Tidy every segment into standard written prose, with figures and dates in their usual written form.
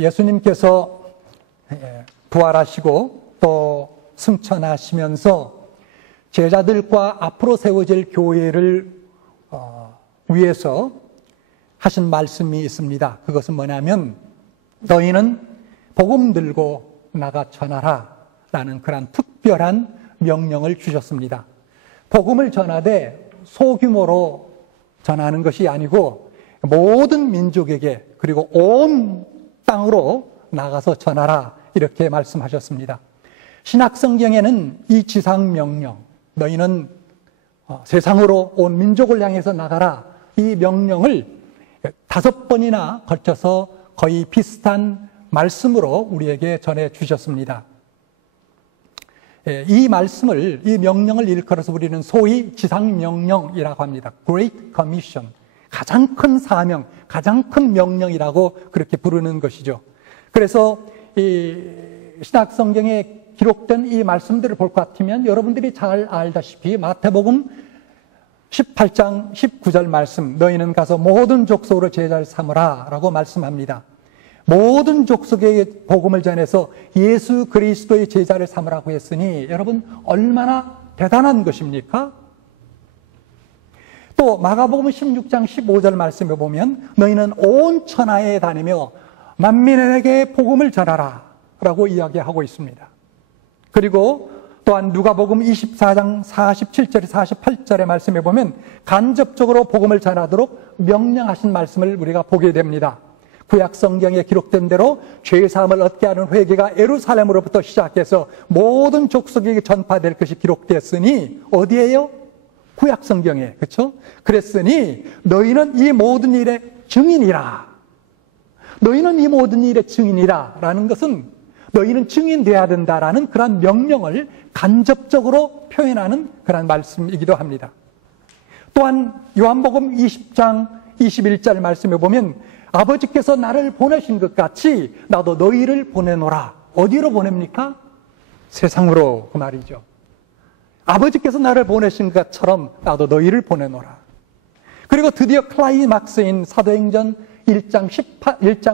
예수님께서 부활하시고 또 승천하시면서 제자들과 앞으로 세워질 교회를 위해서 하신 말씀이 있습니다. 그것은 뭐냐면 너희는 복음 들고 나가 전하라 라는 그런 특별한 명령을 주셨습니다. 복음을 전하되 소규모로 전하는 것이 아니고 모든 민족에게 그리고 온 땅으로 나가서 전하라 이렇게 말씀하셨습니다. 신약성경에는 이 지상명령, 너희는 세상으로 온 민족을 향해서 나가라, 이 명령을 5번이나 걸쳐서 거의 비슷한 말씀으로 우리에게 전해주셨습니다. 이 말씀을, 이 명령을 일컬어서 우리는 소위 지상명령이라고 합니다. Great Commission, 가장 큰 사명, 가장 큰 명령이라고 그렇게 부르는 것이죠. 그래서 이 신약성경에 기록된 이 말씀들을 볼 것 같으면 여러분들이 잘 알다시피 마태복음 18장 19절 말씀, 너희는 가서 모든 족속으로 제자를 삼으라 라고 말씀합니다. 모든 족속에게 복음을 전해서 예수 그리스도의 제자를 삼으라고 했으니 여러분 얼마나 대단한 것입니까? 또 마가복음 16장 15절 말씀에 보면 너희는 온 천하에 다니며 만민에게 복음을 전하라 라고 이야기하고 있습니다. 그리고 또한 누가복음 24장 47절 48절의 말씀에 보면 간접적으로 복음을 전하도록 명령하신 말씀을 우리가 보게 됩니다. 구약 성경에 기록된 대로 죄 사함을 얻게 하는 회개가 예루살렘으로부터 시작해서 모든 족속에게 전파될 것이 기록되었으니 어디에요? 구약 성경에. 그렇죠? 그랬으니 너희는 이 모든 일의 증인이라. 너희는 이 모든 일의 증인이라 라는 것은 너희는 증인되어야 된다라는 그런 명령을 간접적으로 표현하는 그런 말씀이기도 합니다. 또한 요한복음 20장 21절 말씀에 보면 아버지께서 나를 보내신 것 같이 나도 너희를 보내노라. 어디로 보냅니까? 세상으로, 그 말이죠. 아버지께서 나를 보내신 것처럼 나도 너희를 보내노라. 그리고 드디어 클라이막스인 사도행전 1장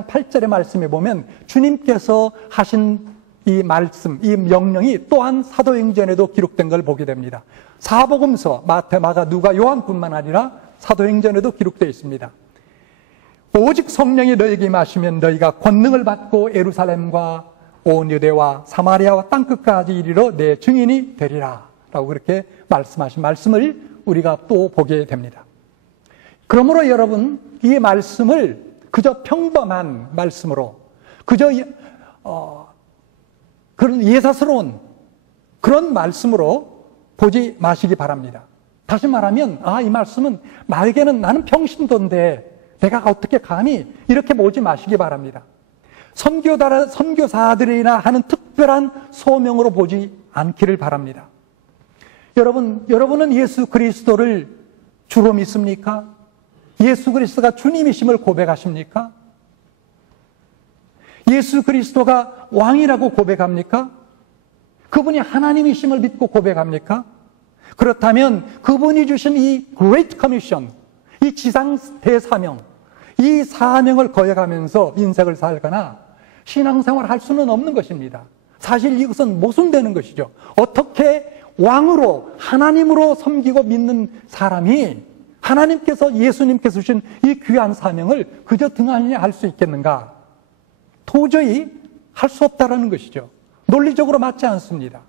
8절의 말씀에 보면 주님께서 하신 이 말씀, 이 명령이 또한 사도행전에도 기록된 걸 보게 됩니다. 사복음서 마태, 마가, 누가, 요한뿐만 아니라 사도행전에도 기록되어 있습니다. 오직 성령이 너희에게 임하시면 너희가 권능을 받고 예루살렘과 온 유대와 사마리아와 땅끝까지 이르러 내 증인이 되리라 라고 그렇게 말씀하신 말씀을 우리가 또 보게 됩니다. 그러므로 여러분, 이 말씀을 그저 평범한 말씀으로, 그저 그런 예사스러운 그런 말씀으로 보지 마시기 바랍니다. 다시 말하면 이 말씀은 나에게는, 나는 평신도인데 내가 어떻게 감히 이렇게 보지 마시기 바랍니다. 선교사들이나 하는 특별한 소명으로 보지 않기를 바랍니다. 여러분은 예수 그리스도를 주로 믿습니까? 예수 그리스도가 주님이심을 고백하십니까? 예수 그리스도가 왕이라고 고백합니까? 그분이 하나님이심을 믿고 고백합니까? 그렇다면 그분이 주신 이 Great Commission, 이 지상 대사명, 이 사명을 거역하면서 인생을 살거나 신앙생활을 할 수는 없는 것입니다. 사실 이것은 모순되는 것이죠. 어떻게 왕으로, 하나님으로 섬기고 믿는 사람이 하나님께서, 예수님께서 주신 이 귀한 사명을 그저 등한히 할 수 있겠는가? 도저히 할 수 없다라는 것이죠. 논리적으로 맞지 않습니다.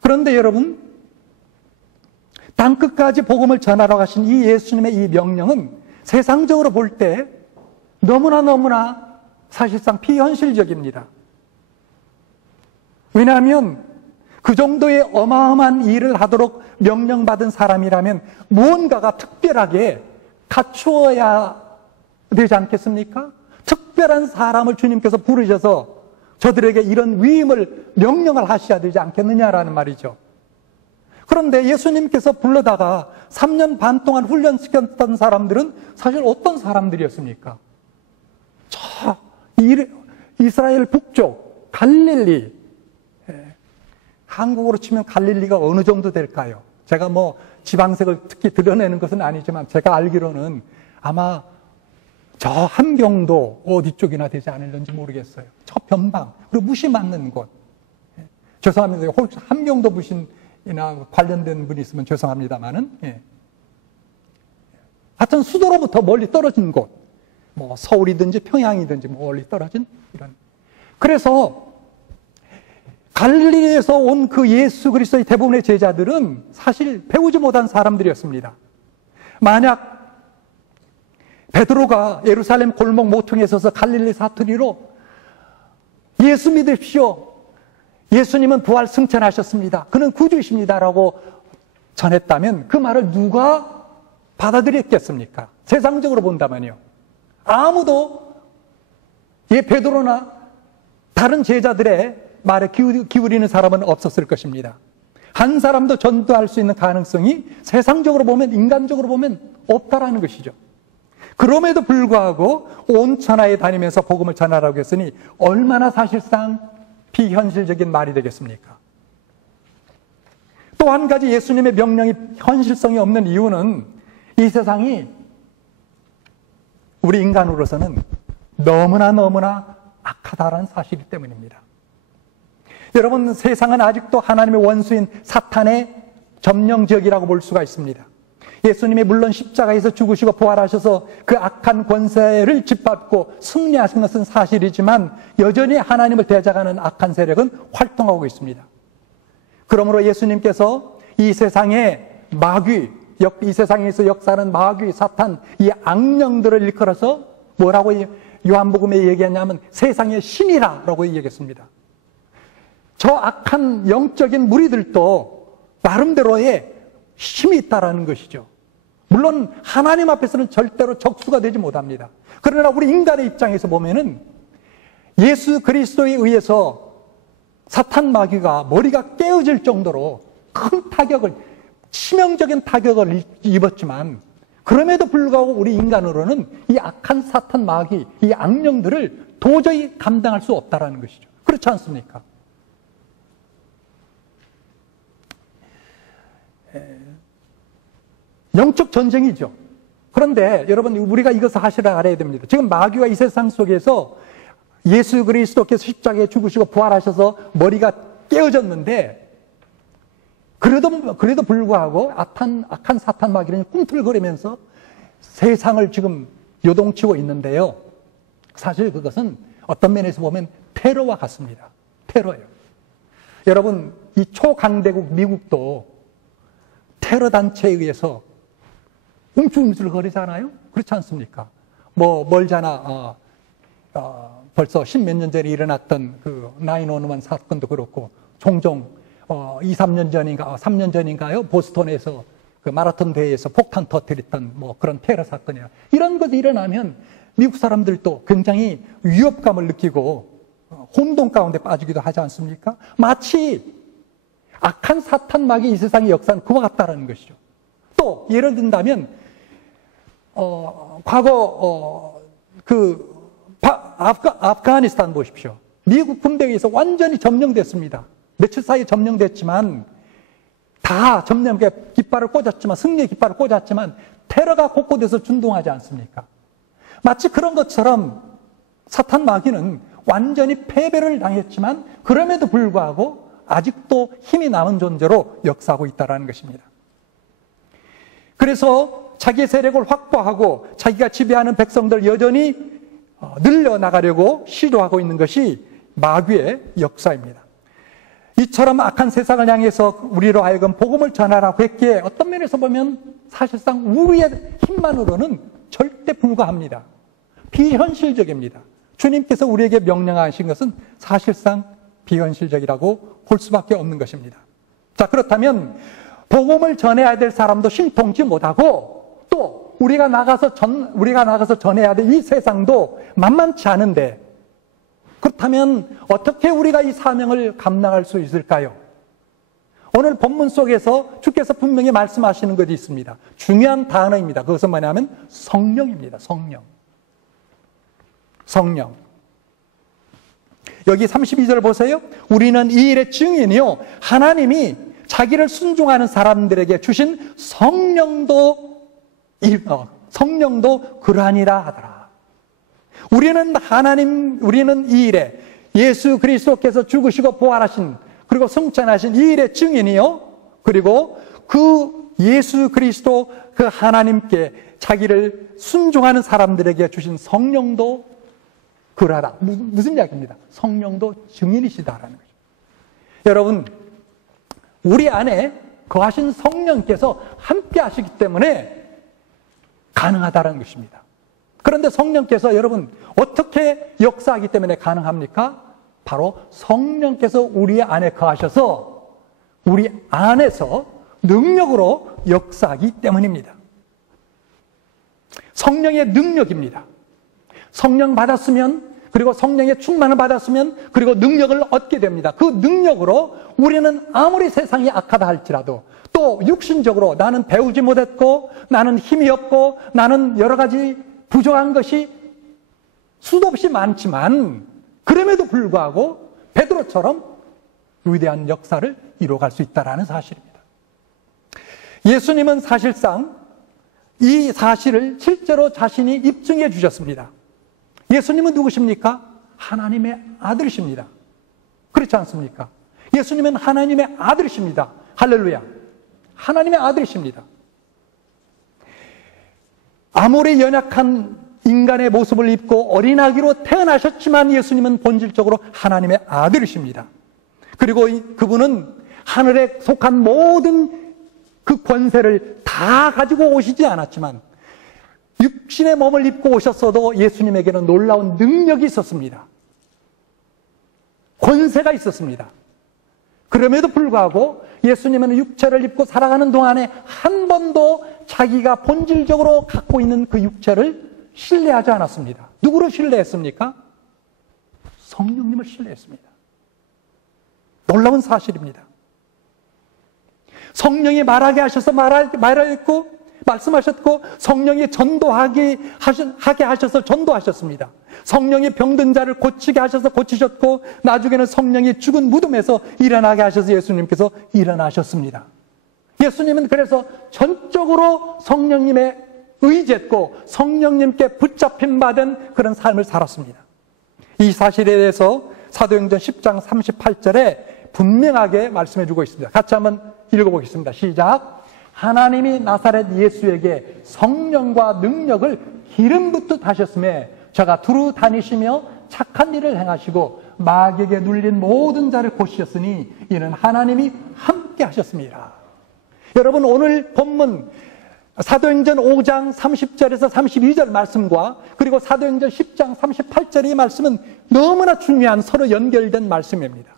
그런데 여러분, 땅끝까지 복음을 전하러 가신 이 예수님의 이 명령은 세상적으로 볼 때 너무나 사실상 비현실적입니다. 왜냐하면 그 정도의 어마어마한 일을 하도록 명령받은 사람이라면 무언가가 특별하게 갖추어야 되지 않겠습니까? 특별한 사람을 주님께서 부르셔서 저들에게 이런 위임을 명령을 하셔야 되지 않겠느냐라는 말이죠. 그런데 예수님께서 불러다가 3년 반 동안 훈련시켰던 사람들은 사실 어떤 사람들이었습니까? 저 이스라엘 북쪽 갈릴리, 한국으로 치면 갈릴리가 어느 정도 될까요? 제가 지방색을 특히 드러내는 것은 아니지만 제가 알기로는 아마 저 함경도 어디 쪽이나 되지 않을는지 모르겠어요. 저 변방, 그리고 무시 맞는 곳. 죄송합니다. 혹시 함경도 부신이나 관련된 분이 있으면 죄송합니다만은, 하여튼 수도로부터 멀리 떨어진 곳, 뭐 서울이든지 평양이든지 멀리 떨어진 이런. 그래서 갈릴리에서 온 그 예수 그리스도의 대부분의 제자들은 사실 배우지 못한 사람들이었습니다. 만약 베드로가 예루살렘 골목 모퉁이에 서서 갈릴리 사투리로 예수 믿으십시오. 예수님은 부활 승천하셨습니다. 그는 구주이십니다라고 전했다면 그 말을 누가 받아들였겠습니까? 세상적으로 본다면요. 아무도 베드로나 다른 제자들의 말에 기울이는 사람은 없었을 것입니다. 한 사람도 전도할 수 있는 가능성이 세상적으로 보면, 인간적으로 보면 없다라는 것이죠. 그럼에도 불구하고 온 천하에 다니면서 복음을 전하라고 했으니 얼마나 사실상 비현실적인 말이 되겠습니까? 또 한 가지 예수님의 명령이 현실성이 없는 이유는 이 세상이 우리 인간으로서는 너무나 악하다라는 사실이기 때문입니다. 여러분, 세상은 아직도 하나님의 원수인 사탄의 점령지역이라고 볼 수가 있습니다. 예수님이 물론 십자가에서 죽으시고 부활하셔서 그 악한 권세를 짓밟고 승리하신 것은 사실이지만 여전히 하나님을 대적하는 악한 세력은 활동하고 있습니다. 그러므로 예수님께서 이 세상의 마귀, 이 세상에서 역사하는 마귀, 사탄, 이 악령들을 일컬어서 뭐라고 요한복음에 얘기했냐면 세상의 신이라고 얘기했습니다. 저 악한 영적인 무리들도 나름대로의 힘이 있다라는 것이죠. 물론 하나님 앞에서는 절대로 적수가 되지 못합니다. 그러나 우리 인간의 입장에서 보면은 예수 그리스도에 의해서 사탄 마귀가 머리가 깨어질 정도로 큰 타격을, 치명적인 타격을 입었지만 그럼에도 불구하고 우리 인간으로는 이 악한 사탄 마귀, 이 악령들을 도저히 감당할 수 없다라는 것이죠. 그렇지 않습니까? 영적 전쟁이죠. 그런데 여러분, 우리가 이것을 사실을 알아야 됩니다. 지금 마귀가 이 세상 속에서 예수 그리스도께서 십자가에 죽으시고 부활하셔서 머리가 깨어졌는데 그래도 불구하고 악한 사탄 마귀는 꿈틀거리면서 세상을 지금 요동치고 있는데요. 사실 그것은 어떤 면에서 보면 테러와 같습니다. 테러예요. 여러분, 이 초강대국 미국도 테러 단체에 의해서 움찔움찔거리잖아요? 그렇지 않습니까? 멀잖아. 벌써 10몇 년 전에 일어났던 그 911 사건도 그렇고, 종종 2, 3년 전인가, 3년 전인가요? 보스턴에서 그 마라톤 대회에서 폭탄 터뜨렸던 그런 테러 사건이나 이런 것이 일어나면 미국 사람들도 굉장히 위협감을 느끼고 혼동 가운데 빠지기도 하지 않습니까? 마치 악한 사탄 마귀 이 세상의 역사는 그와 같다라는 것이죠. 또 예를 든다면 과거 아프가니스탄 보십시오. 미국 군대에 의해서 완전히 점령됐습니다. 며칠 사이에 점령됐지만 다 점령에 깃발을 꽂았지만, 승리의 깃발을 꽂았지만 테러가 곳곳에서 준동하지 않습니까? 마치 그런 것처럼 사탄 마귀는 완전히 패배를 당했지만 그럼에도 불구하고 아직도 힘이 남은 존재로 역사하고 있다는 것입니다. 그래서 자기의 세력을 확보하고 자기가 지배하는 백성들 여전히 늘려나가려고 시도하고 있는 것이 마귀의 역사입니다. 이처럼 악한 세상을 향해서 우리로 하여금 복음을 전하라고 했기에 어떤 면에서 보면 사실상 우리의 힘만으로는 절대 불가합니다. 비현실적입니다. 주님께서 우리에게 명령하신 것은 사실상 비현실적이라고 볼 수밖에 없는 것입니다. 자, 그렇다면 복음을 전해야 될 사람도 신통치 못하고 또 우리가 나가서 전해야 될 이 세상도 만만치 않은데, 그렇다면 어떻게 우리가 이 사명을 감당할 수 있을까요? 오늘 본문 속에서 주께서 분명히 말씀하시는 것이 있습니다. 중요한 단어입니다. 그것은 뭐냐면 성령입니다. 성령. 여기 32절 보세요. 우리는 이 일의 증인이요, 하나님이 자기를 순종하는 사람들에게 주신 성령도 그러하니라 하더라. 우리는 이 일에 예수 그리스도께서 죽으시고 부활하신 그리고 승천하신 이 일의 증인이요. 그리고 그 예수 그리스도 그 하나님께 자기를 순종하는 사람들에게 주신 성령도 그러하다. 무슨 이야기입니다? 성령도 증인이시다라는 거죠. 여러분, 우리 안에 거하신 성령께서 함께 하시기 때문에 가능하다는 것입니다. 그런데 성령께서 여러분 어떻게 역사하기 때문에 가능합니까? 바로 성령께서 우리 안에 거하셔서 우리 안에서 능력으로 역사하기 때문입니다. 성령의 능력입니다. 성령 받았으면, 그리고 성령의 충만을 받았으면, 그리고 능력을 얻게 됩니다. 그 능력으로 우리는 아무리 세상이 악하다 할지라도, 또 육신적으로 나는 배우지 못했고, 나는 힘이 없고, 나는 여러 가지 부족한 것이 수도 없이 많지만, 그럼에도 불구하고 베드로처럼 위대한 역사를 이루어갈 수 있다는 사실입니다. 예수님은 사실상 이 사실을 실제로 자신이 입증해 주셨습니다. 예수님은 누구십니까? 하나님의 아들이십니다. 그렇지 않습니까? 예수님은 하나님의 아들이십니다. 할렐루야. 하나님의 아들이십니다. 아무리 연약한 인간의 모습을 입고 어린아기로 태어나셨지만 예수님은 본질적으로 하나님의 아들이십니다. 그리고 그분은 하늘에 속한 모든 그 권세를 다 가지고 오시지 않았지만 육신의 몸을 입고 오셨어도 예수님에게는 놀라운 능력이 있었습니다. 권세가 있었습니다. 그럼에도 불구하고 예수님은 육체를 입고 살아가는 동안에 한 번도 자기가 본질적으로 갖고 있는 그 육체를 신뢰하지 않았습니다. 누구를 신뢰했습니까? 성령님을 신뢰했습니다. 놀라운 사실입니다. 성령이 말하게 하셔서 말했고 말씀하셨고, 성령이 전도하게 하셔서 전도하셨습니다. 성령이 병든 자를 고치게 하셔서 고치셨고, 나중에는 성령이 죽은 무덤에서 일어나게 하셔서 예수님께서 일어나셨습니다. 예수님은 그래서 전적으로 성령님의 의지했고 성령님께 붙잡힘 받은 그런 삶을 살았습니다. 이 사실에 대해서 사도행전 10장 38절에 분명하게 말씀해 주고 있습니다. 같이 한번 읽어보겠습니다. 시작. 하나님이 나사렛 예수에게 성령과 능력을 기름 붓듯 하셨음에 저가 두루 다니시며 착한 일을 행하시고 마귀에게 눌린 모든 자를 고치셨으니 이는 하나님이 함께 하셨습니다. 여러분, 오늘 본문 사도행전 5장 30절에서 32절 말씀과 그리고 사도행전 10장 38절의 말씀은 너무나 중요한 서로 연결된 말씀입니다.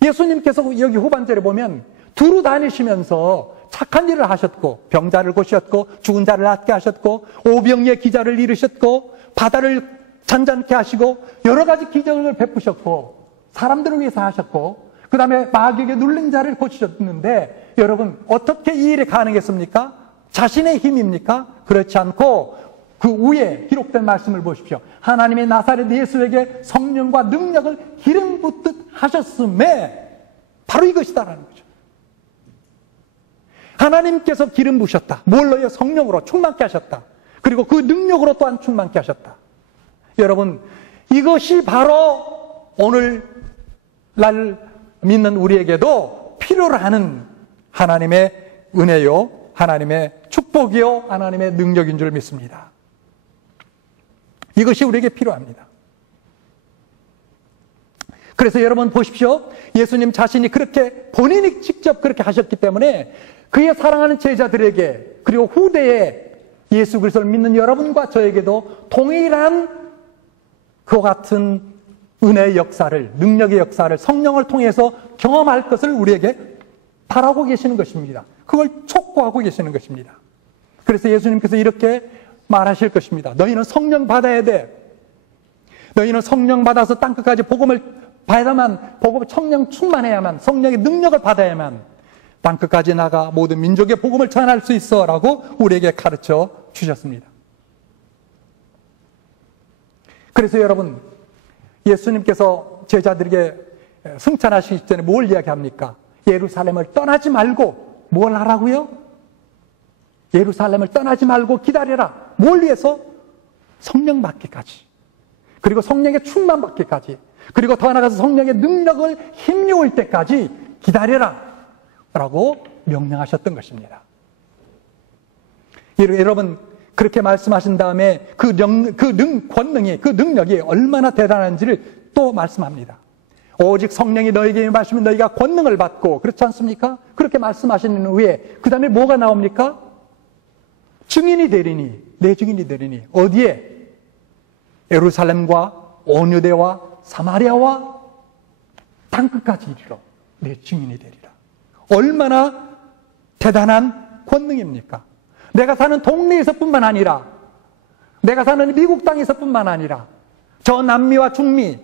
예수님께서 여기 후반절에 보면 두루 다니시면서 착한 일을 하셨고 병자를 고치셨고 죽은 자를 낫게 하셨고 오병이의 기자를 이루셨고 바다를 잔잔케 하시고 여러 가지 기적을 베푸셨고 사람들을 위해서 하셨고 그 다음에 마귀에게 눌린 자를 고치셨는데 여러분 어떻게 이 일이 가능했습니까? 자신의 힘입니까? 그렇지 않고 그 위에 기록된 말씀을 보십시오. 하나님의 나사렛 예수에게 성령과 능력을 기름 붓듯 하셨음에 바로 이것이다라는 거죠. 하나님께서 기름 부으셨다. 뭘로요? 성령으로 충만케 하셨다. 그리고 그 능력으로 또한 충만케 하셨다. 여러분, 이것이 바로 오늘날 믿는 우리에게도 필요로 하는 하나님의 은혜요, 하나님의 축복이요, 하나님의 능력인 줄 믿습니다. 이것이 우리에게 필요합니다. 그래서 여러분 보십시오. 예수님 자신이 그렇게 본인이 직접 그렇게 하셨기 때문에 그의 사랑하는 제자들에게 그리고 후대에 예수 그리스도를 믿는 여러분과 저에게도 동일한 그와 같은 은혜의 역사를, 능력의 역사를 성령을 통해서 경험할 것을 우리에게 바라고 계시는 것입니다. 그걸 촉구하고 계시는 것입니다. 그래서 예수님께서 이렇게 말하실 것입니다. 너희는 성령 받아야 돼. 너희는 성령 받아서 땅끝까지 복음을 받아야만, 복음 성령 충만해야만, 성령의 능력을 받아야만 땅끝까지 나가 모든 민족의 복음을 전할 수 있어 라고 우리에게 가르쳐 주셨습니다. 그래서 여러분, 예수님께서 제자들에게 승천하시기 전에 뭘 이야기합니까? 예루살렘을 떠나지 말고 뭘 하라고요? 예루살렘을 떠나지 말고 기다려라. 뭘 위해서? 성령 받기까지, 그리고 성령의 충만 받기까지, 그리고 더 나아가서 성령의 능력을 힘겨울 때까지 기다려라 라고 명령하셨던 것입니다. 여러분, 그렇게 말씀하신 다음에 그 권능이, 그 능력이 얼마나 대단한지를 또 말씀합니다. 오직 성령이 너에게 임하시면 너희가 권능을 받고, 그렇지 않습니까? 그렇게 말씀하시는 후에 그 다음에 뭐가 나옵니까? 증인이 되리니, 내 증인이 되리니. 어디에? 예루살렘과 온 유대와 사마리아와 땅끝까지 이르러 내 증인이 되리라. 얼마나 대단한 권능입니까? 내가 사는 동네에서뿐만 아니라, 내가 사는 미국 땅에서뿐만 아니라, 저 남미와 중미,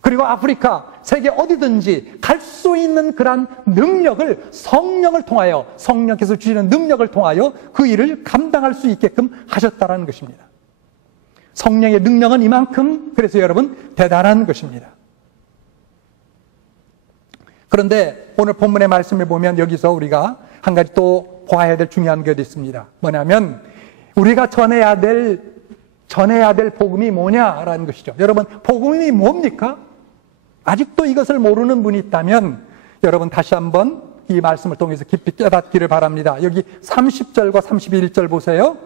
그리고 아프리카, 세계 어디든지 갈 수 있는 그러한 능력을 성령을 통하여, 성령께서 주시는 능력을 통하여 그 일을 감당할 수 있게끔 하셨다는 것입니다. 성령의 능력은 이만큼, 그래서 여러분, 대단한 것입니다. 그런데 오늘 본문의 말씀을 보면 여기서 우리가 한 가지 또 보아야 될 중요한 것이 있습니다. 뭐냐면 우리가 전해야 될 복음이 뭐냐라는 것이죠. 여러분, 복음이 뭡니까? 아직도 이것을 모르는 분이 있다면 여러분 다시 한번 이 말씀을 통해서 깊이 깨닫기를 바랍니다. 여기 30절과 31절 보세요.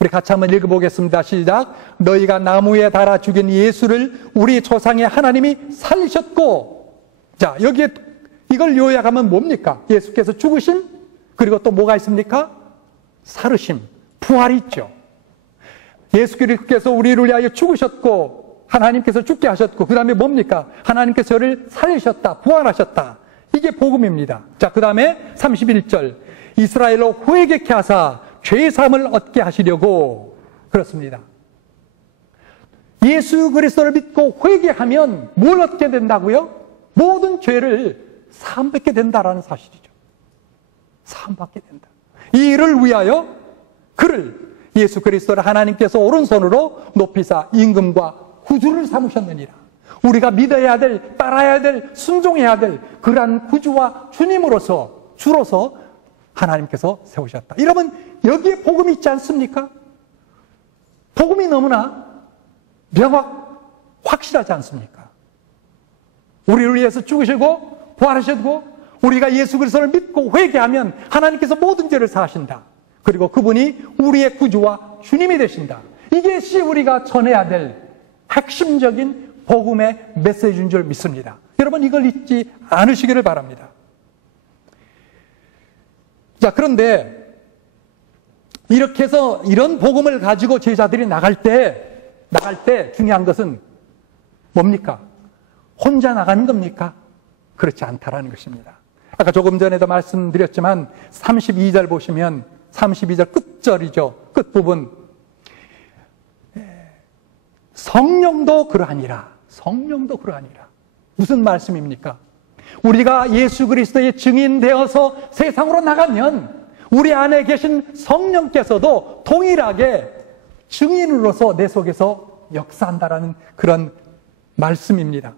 우리 같이 한번 읽어보겠습니다. 시작. 너희가 나무에 달아 죽인 예수를 우리 조상의 하나님이 살리셨고, 자, 여기에 이걸 요약하면 뭡니까? 예수께서 죽으심, 그리고 또 뭐가 있습니까? 살으심, 부활이 있죠. 예수께서 우리를 위하여 죽으셨고, 하나님께서 죽게 하셨고, 그 다음에 뭡니까? 하나님께서 저를 살리셨다, 부활하셨다. 이게 복음입니다. 자, 그 다음에 31절. 이스라엘로 회개케 하사 죄사함을 얻게 하시려고. 그렇습니다. 예수 그리스도를 믿고 회개하면 뭘 얻게 된다고요? 모든 죄를 사함받게 된다라는 사실이죠. 사함받게 된다. 이 일을 위하여 그를, 예수 그리스도를 하나님께서 오른손으로 높이사 임금과 구주를 삼으셨느니라. 우리가 믿어야 될, 따라야 될, 순종해야 될 그러한 구주와 주로서 하나님께서 세우셨다. 여러분, 여기에 복음이 있지 않습니까? 복음이 너무나 확실하지 않습니까? 우리를 위해서 죽으시고 부활하셨고, 우리가 예수 그리스도를 믿고 회개하면 하나님께서 모든 죄를 사하신다. 그리고 그분이 우리의 구주와 주님이 되신다. 이것이 우리가 전해야 될 핵심적인 복음의 메시지인 줄 믿습니다. 여러분, 이걸 잊지 않으시기를 바랍니다. 자, 그런데 이렇게 해서 이런 복음을 가지고 제자들이 나갈 때 중요한 것은 뭡니까? 혼자 나가는 겁니까? 그렇지 않다라는 것입니다. 아까 조금 전에도 말씀드렸지만 32절 보시면 32절 끝절이죠. 끝부분. 성령도 그러하니라. 성령도 그러하니라. 무슨 말씀입니까? 우리가 예수 그리스도의 증인 되어서 세상으로 나가면 우리 안에 계신 성령께서도 동일하게 증인으로서 내 속에서 역사한다라는 그런 말씀입니다.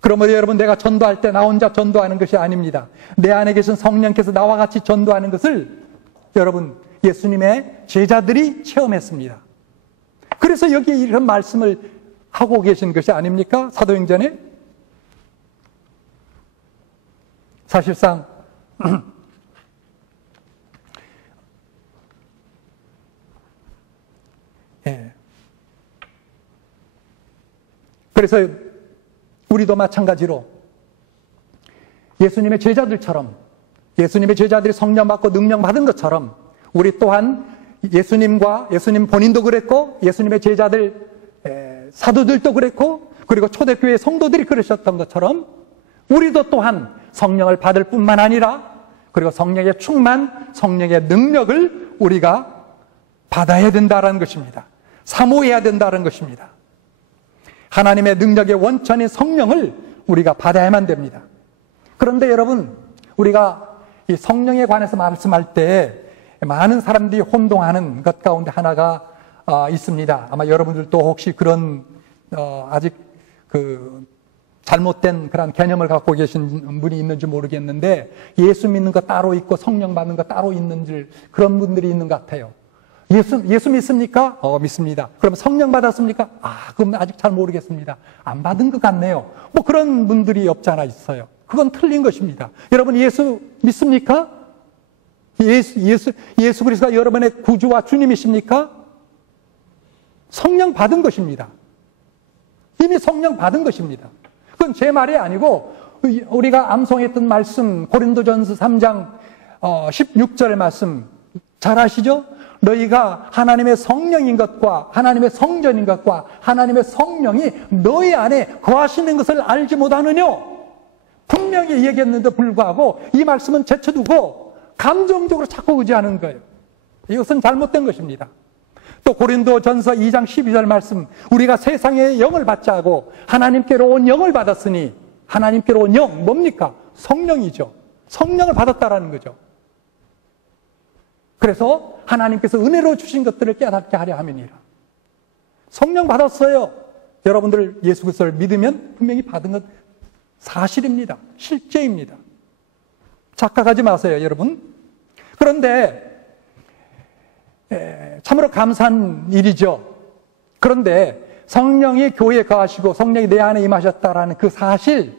그러므로 여러분, 내가 전도할 때 나 혼자 전도하는 것이 아닙니다. 내 안에 계신 성령께서 나와 같이 전도하는 것을 여러분, 예수님의 제자들이 체험했습니다. 그래서 여기 이런 말씀을 하고 계신 것이 아닙니까? 사도행전에? 사실상 예. 그래서 우리도 마찬가지로 예수님의 제자들처럼, 예수님의 제자들이 성령 받고 능력 받은 것처럼 우리 또한 예수님과, 예수님 본인도 그랬고 예수님의 제자들, 사도들도 그랬고, 그리고 초대교회 성도들이 그러셨던 것처럼 우리도 또한 성령을 받을 뿐만 아니라, 그리고 성령의 충만, 성령의 능력을 우리가 받아야 된다는 것입니다. 사모해야 된다는 것입니다. 하나님의 능력의 원천인 성령을 우리가 받아야만 됩니다. 그런데 여러분, 우리가 이 성령에 관해서 말씀할 때 많은 사람들이 혼동하는 것 가운데 하나가 있습니다. 아마 여러분들도 혹시 그런 아직 그 잘못된 그런 개념을 갖고 계신 분이 있는지 모르겠는데, 예수 믿는 거 따로 있고 성령 받는 거 따로 있는 줄, 그런 분들이 있는 것 같아요. 예수 믿습니까? 믿습니다. 그럼 성령 받았습니까? 그럼 아직 잘 모르겠습니다. 안 받은 것 같네요. 뭐 그런 분들이 없지 않아 있어요. 그건 틀린 것입니다. 여러분 예수 믿습니까? 예수 그리스도가 여러분의 구주와 주님이십니까? 성령 받은 것입니다. 이미 성령 받은 것입니다. 그건 제 말이 아니고 우리가 암송했던 말씀 고린도전서 3장 16절 말씀 잘 아시죠? 너희가 하나님의 성령인 것과 하나님의 성전인 것과 하나님의 성령이 너희 안에 거하시는 것을 알지 못하느냐? 분명히 얘기했는데 불구하고 이 말씀은 제쳐두고 감정적으로 자꾸 의지하는 거예요. 이것은 잘못된 것입니다. 또 고린도전서 2장 12절 말씀 우리가 세상의 영을 받지 않고 하나님께로 온 영을 받았으니 하나님께로 온 영 뭡니까? 성령이죠. 성령을 받았다라는 거죠. 그래서 하나님께서 은혜로 주신 것들을 깨닫게 하려 함이니라. 성령 받았어요. 여러분들 예수 그리스도를 믿으면 분명히 받은 것 사실입니다. 실제입니다. 착각하지 마세요, 여러분. 그런데 참으로 감사한 일이죠. 그런데 성령이 교회에 거하시고 성령이 내 안에 임하셨다라는 그 사실,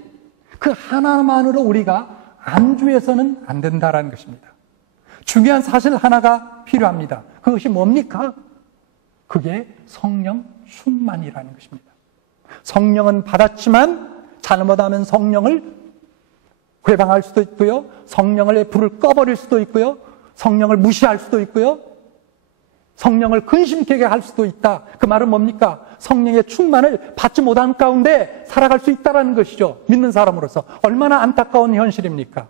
그 하나만으로 우리가 안주해서는 안 된다라는 것입니다. 중요한 사실 하나가 필요합니다. 그것이 뭡니까? 그게 성령 충만이라는 것입니다. 성령은 받았지만 잘못하면 성령을 회방할 수도 있고요. 성령의 불을 꺼버릴 수도 있고요. 성령을 무시할 수도 있고요. 성령을 근심케 할 수도 있다. 그 말은 뭡니까? 성령의 충만을 받지 못한 가운데 살아갈 수 있다는 것이죠. 믿는 사람으로서. 얼마나 안타까운 현실입니까?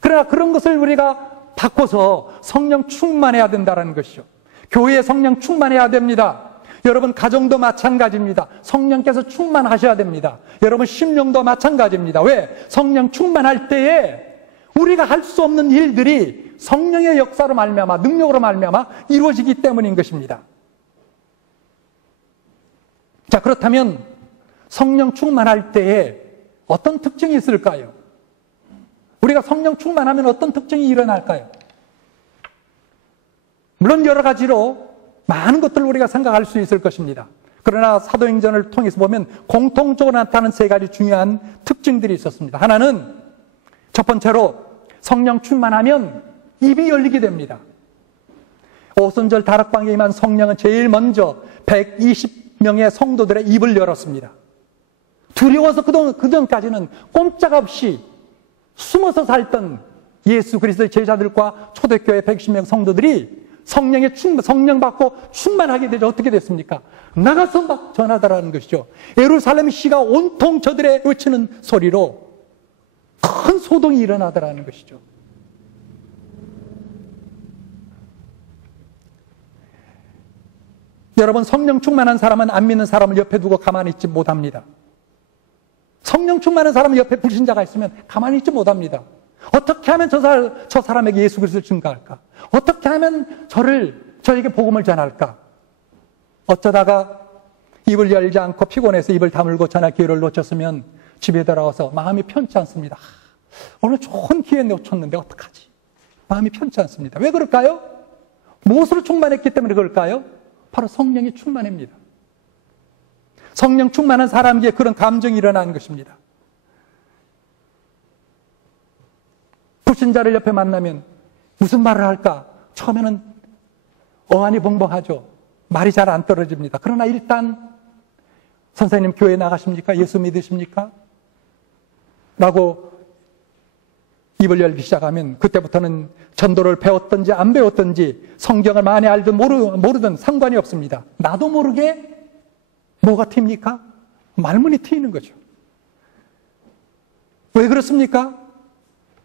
그러나 그런 것을 우리가 바꿔서 성령 충만해야 된다는 것이죠. 교회에 성령 충만해야 됩니다. 여러분 가정도 마찬가지입니다. 성령께서 충만하셔야 됩니다. 여러분 심령도 마찬가지입니다. 왜? 성령 충만할 때에 우리가 할 수 없는 일들이 성령의 역사로 말미암아 능력으로 말미암아 이루어지기 때문인 것입니다. 자, 그렇다면 성령 충만할 때에 어떤 특징이 있을까요? 우리가 성령 충만하면 어떤 특징이 일어날까요? 물론 여러 가지로 많은 것들을 우리가 생각할 수 있을 것입니다. 그러나 사도행전을 통해서 보면 공통적으로 나타나는 세 가지 중요한 특징들이 있었습니다. 하나는 첫 번째로 성령 충만하면 입이 열리게 됩니다. 오순절 다락방에 임한 성령은 제일 먼저 120명의 성도들의 입을 열었습니다. 두려워서 그전까지는 꼼짝없이 숨어서 살던 예수 그리스도의 제자들과 초대교회 120명 성도들이 성령 받고 충만하게 되죠. 어떻게 됐습니까? 나가서 막 전하더라는 것이죠. 예루살렘 시가 온통 저들의 외치는 소리로 큰 소동이 일어나더라는 것이죠. 여러분, 성령 충만한 사람은 안 믿는 사람을 옆에 두고 가만히 있지 못합니다. 성령 충만한 사람은 옆에 불신자가 있으면 가만히 있지 못합니다. 어떻게 하면 저 사람에게 예수 그리스도를 증거할까? 어떻게 하면 저에게 복음을 전할까? 어쩌다가 입을 열지 않고 피곤해서 입을 다물고 전할 기회를 놓쳤으면 집에 돌아와서 마음이 편치 않습니다. 오늘 좋은 기회 놓쳤는데 어떡하지? 마음이 편치 않습니다. 왜 그럴까요? 무엇으로 충만했기 때문에 그럴까요? 바로 성령이 충만합니다. 성령 충만한 사람에게 그런 감정이 일어나는 것입니다. 불신자를 옆에 만나면 무슨 말을 할까? 처음에는 어안이 벙벙하죠. 말이 잘 안 떨어집니다. 그러나 일단 선생님 교회 나가십니까? 예수 믿으십니까? 라고 입을 열기 시작하면 그때부터는 전도를 배웠든지 안 배웠든지 성경을 많이 알든 모르든 상관이 없습니다. 나도 모르게 뭐가 튑니까? 말문이 트이는 거죠. 왜 그렇습니까?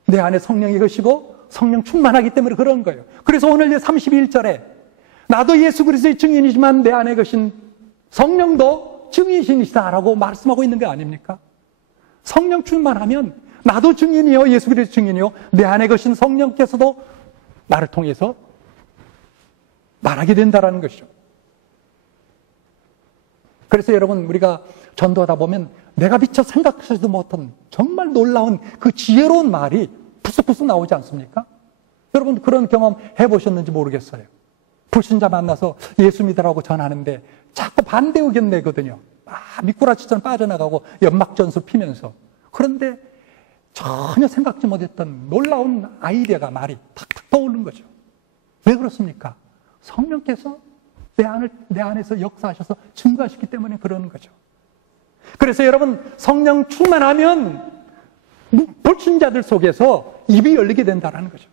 내 안에 성령이 계시고 성령 충만하기 때문에 그런 거예요. 그래서 오늘 31절에 나도 예수 그리스도의 증인이지만 내 안에 계신 성령도 증인이시다라고 말씀하고 있는 게 아닙니까? 성령 충만하면 나도 증인이요, 예수 그리스도 증인이요, 내 안에 계신 성령께서도 나를 통해서 말하게 된다라는 것이죠. 그래서 여러분, 우리가 전도하다 보면 내가 미처 생각하지도 못한 정말 놀라운 그 지혜로운 말이 푸석푸석 나오지 않습니까? 여러분 그런 경험 해보셨는지 모르겠어요. 불신자 만나서 예수 믿으라고 전하는데 자꾸 반대 의견 내거든요. 미꾸라지처럼 빠져나가고 연막전술 피면서. 그런데 전혀 생각지 못했던 놀라운 아이디어가 말이 탁탁 떠오르는 거죠. 왜 그렇습니까? 성령께서 내 안에서 역사하셔서 증거하시기 때문에 그러는 거죠. 그래서 여러분, 성령 충만하면 불신자들 속에서 입이 열리게 된다는 거죠.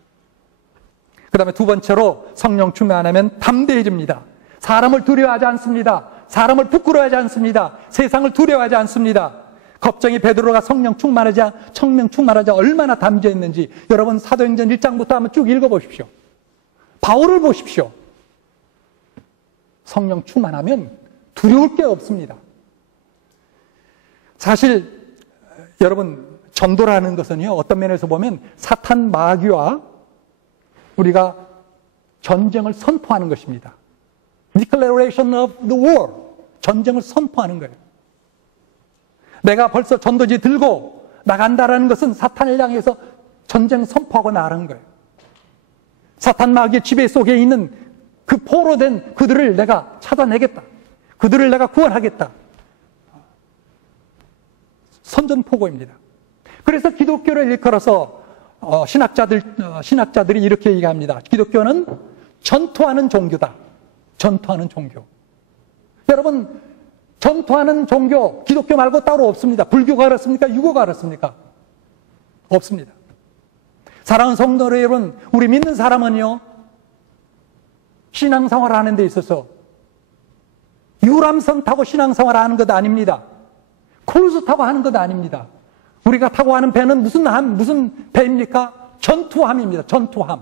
그 다음에 두 번째로 성령 충만하면 담대해집니다. 사람을 두려워하지 않습니다. 사람을 부끄러워하지 않습니다. 세상을 두려워하지 않습니다. 겁쟁이 베드로가 성령 충만하자 얼마나 담대했는지 여러분 사도행전 1장부터 한번 쭉 읽어보십시오. 바울을 보십시오. 성령 충만하면 두려울 게 없습니다. 사실 여러분 전도라는 것은요, 어떤 면에서 보면 사탄 마귀와 우리가 전쟁을 선포하는 것입니다. Declaration of the war. 전쟁을 선포하는 거예요. 내가 벌써 전도지 들고 나간다라는 것은 사탄을 향해서 전쟁 선포하고 나가는 거예요. 사탄 마귀의 지배 속에 있는 그 포로된 그들을 내가 찾아내겠다. 그들을 내가 구원하겠다. 선전포고입니다. 그래서 기독교를 일컬어서 신학자들이 이렇게 얘기합니다. 기독교는 전투하는 종교다. 전투하는 종교. 여러분, 전투하는 종교, 기독교 말고 따로 없습니다. 불교가 그렇습니까? 유교가 그렇습니까? 없습니다. 사랑하는 성도 여러분, 우리 믿는 사람은요, 신앙생활 하는 데 있어서 유람선 타고 신앙생활 하는 것 아닙니다. 크루즈 타고 하는 것 아닙니다. 우리가 타고 가는 배는 무슨 배입니까? 전투함입니다. 전투함.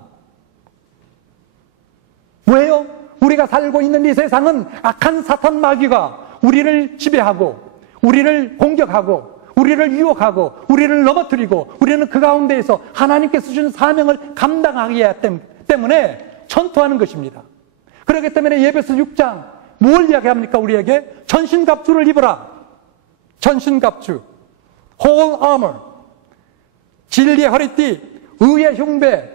왜요? 우리가 살고 있는 이 세상은 악한 사탄 마귀가 우리를 지배하고, 우리를 공격하고, 우리를 유혹하고, 우리를 넘어뜨리고, 우리는 그 가운데에서 하나님께서 주신 사명을 감당하기 때문에 전투하는 것입니다. 그렇기 때문에 에베소 6장 뭘 이야기합니까? 우리에게 전신갑주를 입어라. 전신갑주, whole armor, 진리의 허리띠, 의의 흉배,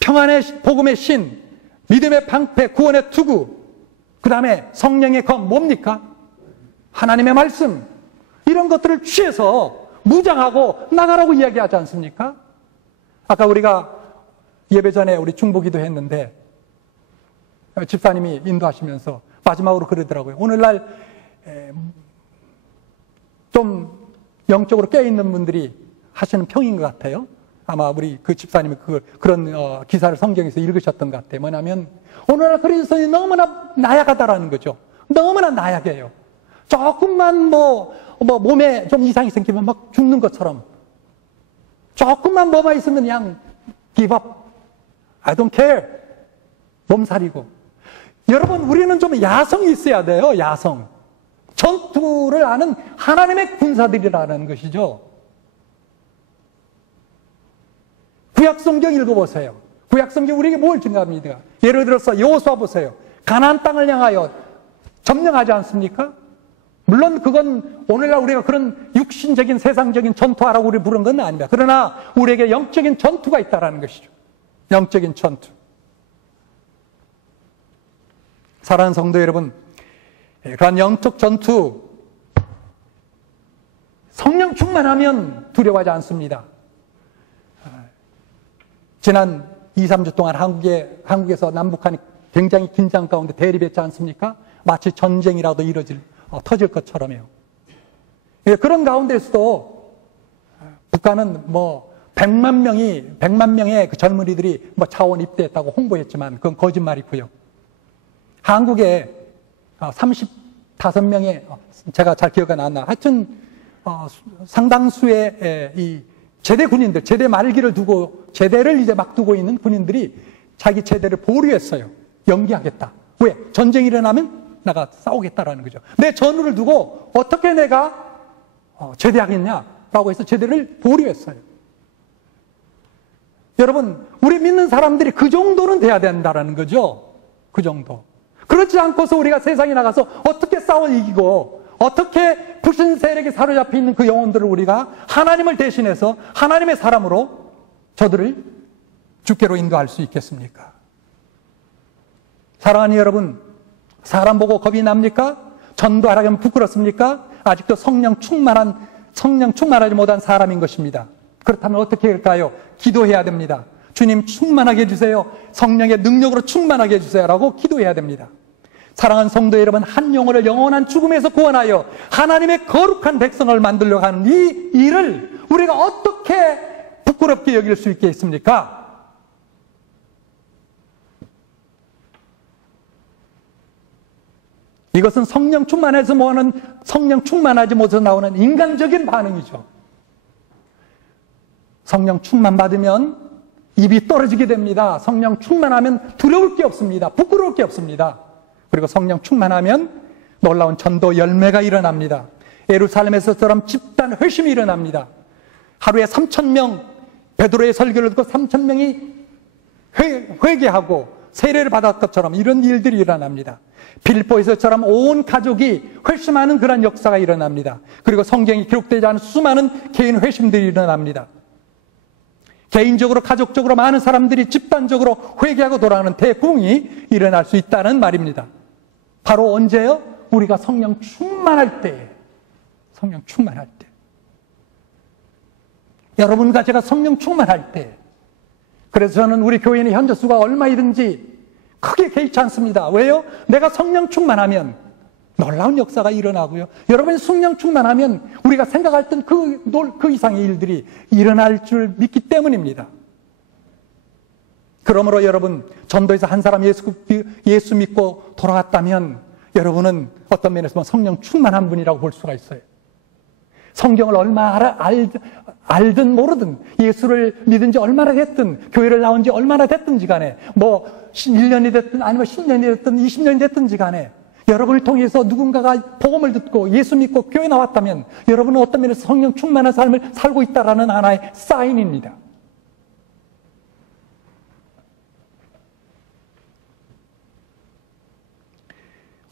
평안의 복음의 신, 믿음의 방패, 구원의 투구, 그 다음에 성령의 검 뭡니까? 하나님의 말씀. 이런 것들을 취해서 무장하고 나가라고 이야기하지 않습니까? 아까 우리가 예배 전에 우리 중보기도 했는데 집사님이 인도하시면서 마지막으로 그러더라고요. 오늘날 좀 영적으로 깨어있는 분들이 하시는 평인 것 같아요. 아마 우리 그 집사님이 그런 기사를 성경에서 읽으셨던 것 같아요. 뭐냐면 오늘날 그리스도인이 너무나 나약하다라는 거죠. 너무나 나약해요. 조금만 몸에 좀 이상이 생기면 막 죽는 것처럼, 조금만 뭐가 있으면 그냥 give up, I don't care, 몸살이고. 여러분, 우리는 좀 야성이 있어야 돼요. 야성. 전투를 아는 하나님의 군사들이라는 것이죠. 구약성경 읽어보세요. 구약성경 우리에게 뭘 증가합니까? 예를 들어서 여호수아 보세요. 가나안 땅을 향하여 점령하지 않습니까? 물론 그건 오늘날 우리가 그런 육신적인 세상적인 전투하라고 우리 부른 건 아닙니다. 그러나 우리에게 영적인 전투가 있다는 것이죠. 영적인 전투. 사랑하는 성도 여러분, 그러한 영적 전투, 성령 충만하면 두려워하지 않습니다. 지난 2, 3주 동안 한국에서 남북한이 굉장히 긴장 가운데 대립했지 않습니까? 마치 전쟁이라도 터질 것처럼요. 그런 가운데서도 북한은 100만 명의 그 젊은이들이 차원 입대했다고 홍보했지만 그건 거짓말이고요. 한국에 35명의, 제가 잘 기억이 안 나. 하여튼, 상당수의 이 제대 군인들, 제대 말기를 두고, 제대를 이제 막 두고 있는 군인들이 자기 제대를 보류했어요. 연기하겠다. 왜? 전쟁이 일어나면 나가 싸우겠다라는 거죠. 내 전우를 두고 어떻게 내가 제대하겠냐라고 해서 제대를 보류했어요. 여러분, 우리 믿는 사람들이 그 정도는 돼야 된다라는 거죠. 그 정도. 그렇지 않고서 우리가 세상에 나가서 어떻게 싸워 이기고 어떻게 불신 세력에 사로잡혀 있는 그 영혼들을 우리가 하나님을 대신해서 하나님의 사람으로 저들을 주께로 인도할 수 있겠습니까? 사랑하는 여러분, 사람 보고 겁이 납니까? 전도하라면 부끄럽습니까? 아직도 성령 충만하지 못한 사람인 것입니다. 그렇다면 어떻게 할까요? 기도해야 됩니다. 주님 충만하게 해주세요. 성령의 능력으로 충만하게 해주세요. 라고 기도해야 됩니다. 사랑하는 성도 여러분, 한 영혼을 영원한 죽음에서 구원하여 하나님의 거룩한 백성을 만들려고 하는 이 일을 우리가 어떻게 부끄럽게 여길 수 있겠습니까? 이것은 성령 충만하지 못해서 나오는 인간적인 반응이죠. 성령 충만 받으면 입이 떨어지게 됩니다. 성령 충만하면 두려울 게 없습니다. 부끄러울 게 없습니다. 그리고 성령 충만하면 놀라운 전도 열매가 일어납니다. 예루살렘에서처럼 집단 회심이 일어납니다. 하루에 3,000명, 베드로의 설교를 듣고 3,000명이 회개하고 세례를 받았 것처럼 이런 일들이 일어납니다. 빌립보에서처럼 온 가족이 회심하는 그런 역사가 일어납니다. 그리고 성경이 기록되지 않은 수많은 개인 회심들이 일어납니다. 개인적으로, 가족적으로 많은 사람들이 집단적으로 회개하고 돌아오는 대부흥이 일어날 수 있다는 말입니다. 바로 언제요? 우리가 성령 충만할 때. 성령 충만할 때. 여러분과 제가 성령 충만할 때. 그래서 저는 우리 교회의 현재 수가 얼마이든지 크게 개의치 않습니다. 왜요? 내가 성령 충만하면 놀라운 역사가 일어나고요. 여러분이 성령 충만하면 우리가 생각할 땐 그 이상의 일들이 일어날 줄 믿기 때문입니다. 그러므로 여러분, 전도에서 한 사람 예수 믿고 돌아갔다면 여러분은 어떤 면에서 보면 성령 충만한 분이라고 볼 수가 있어요. 성경을 얼마나 알든 모르든, 예수를 믿은 지 얼마나 됐든, 교회를 나온 지 얼마나 됐든지 간에, 1년이 됐든 아니면 10년이 됐든 20년이 됐든지 간에 여러분을 통해서 누군가가 복음을 듣고 예수 믿고 교회 나왔다면 여러분은 어떤 면에서 성령 충만한 삶을 살고 있다라는 하나의 사인입니다.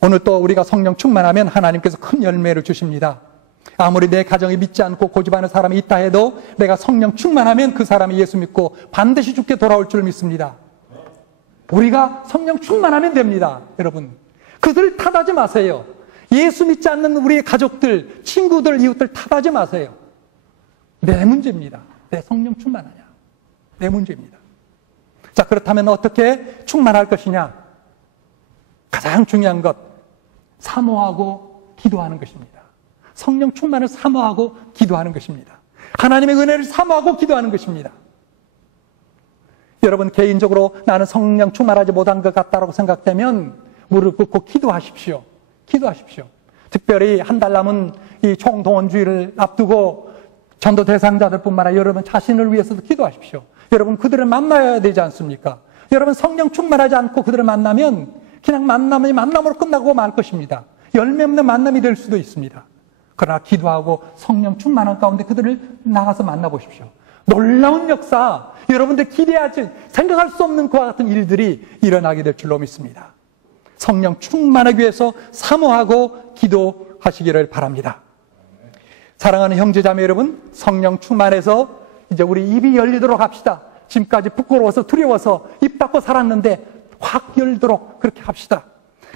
오늘 또 우리가 성령 충만하면 하나님께서 큰 열매를 주십니다. 아무리 내 가정이 믿지 않고 고집하는 사람이 있다 해도 내가 성령 충만하면 그 사람이 예수 믿고 반드시 죽게 돌아올 줄 믿습니다. 우리가 성령 충만하면 됩니다. 여러분, 그들 탓하지 마세요. 예수 믿지 않는 우리의 가족들, 친구들, 이웃들 탓하지 마세요. 내 문제입니다. 내 성령 충만하냐, 내 문제입니다. 자, 그렇다면 어떻게 충만할 것이냐? 가장 중요한 것, 사모하고 기도하는 것입니다. 성령 충만을 사모하고 기도하는 것입니다. 하나님의 은혜를 사모하고 기도하는 것입니다. 여러분, 개인적으로 나는 성령 충만하지 못한 것 같다라고 생각되면 무릎 꿇고 기도하십시오. 기도하십시오. 특별히 한 달 남은 이 총동원주의를 앞두고 전도 대상자들뿐만 아니라 여러분 자신을 위해서도 기도하십시오. 여러분, 그들을 만나야 되지 않습니까? 여러분, 성령 충만하지 않고 그들을 만나면 그냥 만남으로 끝나고 말 것입니다. 열매 없는 만남이 될 수도 있습니다. 그러나 기도하고 성령 충만한 가운데 그들을 나가서 만나보십시오. 놀라운 역사, 여러분들 기대하지, 생각할 수 없는 그와 같은 일들이 일어나게 될 줄로 믿습니다. 성령 충만하기 위해서 사모하고 기도하시기를 바랍니다. 사랑하는 형제자매 여러분, 성령 충만해서 이제 우리 입이 열리도록 합시다. 지금까지 부끄러워서 두려워서 입 닫고 살았는데 확 열도록 그렇게 합시다.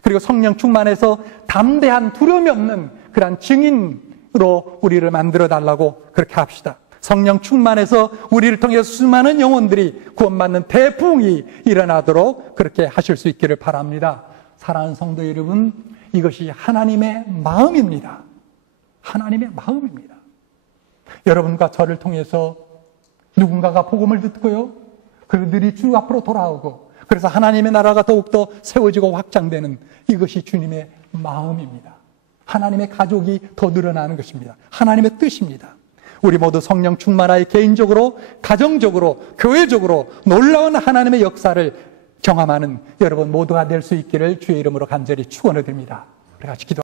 그리고 성령 충만해서 담대한 두려움이 없는 그러한 증인으로 우리를 만들어 달라고 그렇게 합시다. 성령 충만해서 우리를 통해서 수많은 영혼들이 구원받는 대부흥이 일어나도록 그렇게 하실 수 있기를 바랍니다. 사랑하는 성도 여러분, 이것이 하나님의 마음입니다. 하나님의 마음입니다. 여러분과 저를 통해서 누군가가 복음을 듣고요, 그들이 주 앞으로 돌아오고, 그래서 하나님의 나라가 더욱더 세워지고 확장되는 이것이 주님의 마음입니다. 하나님의 가족이 더 늘어나는 것입니다. 하나님의 뜻입니다. 우리 모두 성령 충만하여 개인적으로, 가정적으로, 교회적으로 놀라운 하나님의 역사를 경험하는 여러분 모두가 될 수 있기를 주의 이름으로 간절히 축원해 드립니다. 우리 같이 기도.